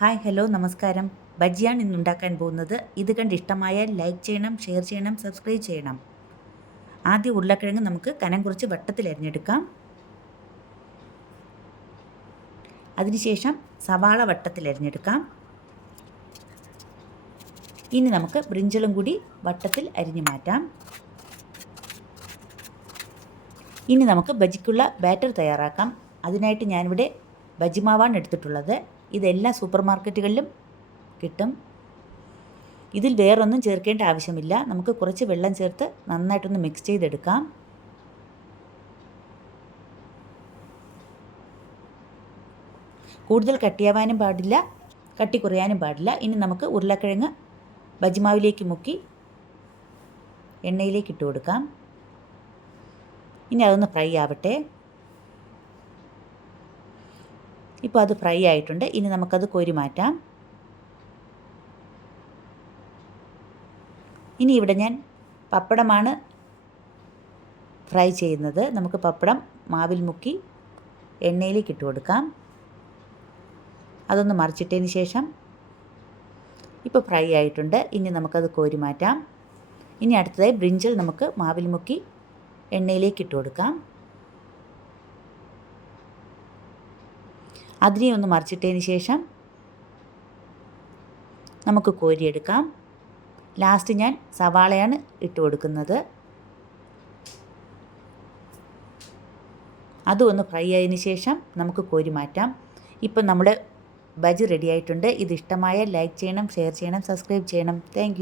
Hi hello നമസ്കാരം. ബജിയാണ് ഇന്ന് ഉണ്ടാക്കാൻ പോകുന്നത്. ഇത് കണ്ട് ഇഷ്ടമായാൽ ലൈക്ക് ചെയ്യണം, ഷെയർ ചെയ്യണം, സബ്സ്ക്രൈബ് ചെയ്യണം. ആദ്യം ഉരുളക്കിഴങ്ങ് നമുക്ക് കനം കുറച്ച് വട്ടത്തിൽ അരിഞ്ഞെടുക്കാം. അതിനുശേഷം സവാള വട്ടത്തിൽ അരിഞ്ഞെടുക്കാം. ഇനി നമുക്ക് ബ്രിഞ്ചലും കൂടി വട്ടത്തിൽ അരിഞ്ഞു മാറ്റാം. ഇനി നമുക്ക് ബജിക്കുള്ള ബാറ്റർ തയ്യാറാക്കാം. അതിനായിട്ട് ഞാനിവിടെ ബജിമാവാണ് എടുത്തിട്ടുള്ളത്. ഇതെല്ലാ സൂപ്പർ മാർക്കറ്റുകളിലും കിട്ടും. ഇതിൽ വേറൊന്നും ചേർക്കേണ്ട ആവശ്യമില്ല. നമുക്ക് കുറച്ച് വെള്ളം ചേർത്ത് നന്നായിട്ടൊന്ന് മിക്സ് ചെയ്തെടുക്കാം. കൂടുതൽ കട്ടിയാവാനും പാടില്ല, കട്ടി കുറയാനും പാടില്ല. ഇനി നമുക്ക് ഉരുളക്കിഴങ്ങ് ബജിമാവിലേക്ക് മുക്കി എണ്ണയിലേക്ക് ഇട്ട് കൊടുക്കാം. ഇനി അതൊന്ന് ഫ്രൈ ആവട്ടെ. ഇപ്പോൾ അത് ഫ്രൈ ആയിട്ടുണ്ട്. ഇനി നമുക്കത് കോരി മാറ്റാം. ഇനി ഇവിടെ ഞാൻ പപ്പടമാണ് ഫ്രൈ ചെയ്യുന്നത്. നമുക്ക് പപ്പടം മാവിൽ മുക്കി എണ്ണയിലേക്ക് ഇട്ട് കൊടുക്കാം. അതൊന്ന് മറിച്ചിട്ടതിന് ശേഷം ഇപ്പോൾ ഫ്രൈ ആയിട്ടുണ്ട്. ഇനി നമുക്കത് കോരി മാറ്റാം. ഇനി അടുത്തതായി ബ്രിഞ്ചൽ നമുക്ക് മാവിൽ മുക്കി എണ്ണയിലേക്ക് ഇട്ട് കൊടുക്കാം. അതിനെ ഒന്ന് മറിച്ചിട്ടതിന് ശേഷം നമുക്ക് കോരിയെടുക്കാം. ലാസ്റ്റ് ഞാൻ സവാളയാണ് ഇട്ട് കൊടുക്കുന്നത്. അതും ഒന്ന് ഫ്രൈ ആയതിന് ശേഷം നമുക്ക് കോരി മാറ്റാം. ഇപ്പം നമ്മുടെ ബജി റെഡി ആയിട്ടുണ്ട്. ഇത് ഇഷ്ടമായാൽ ലൈക്ക് ചെയ്യണം, ഷെയർ ചെയ്യണം, സബ്സ്ക്രൈബ് ചെയ്യണം. താങ്ക്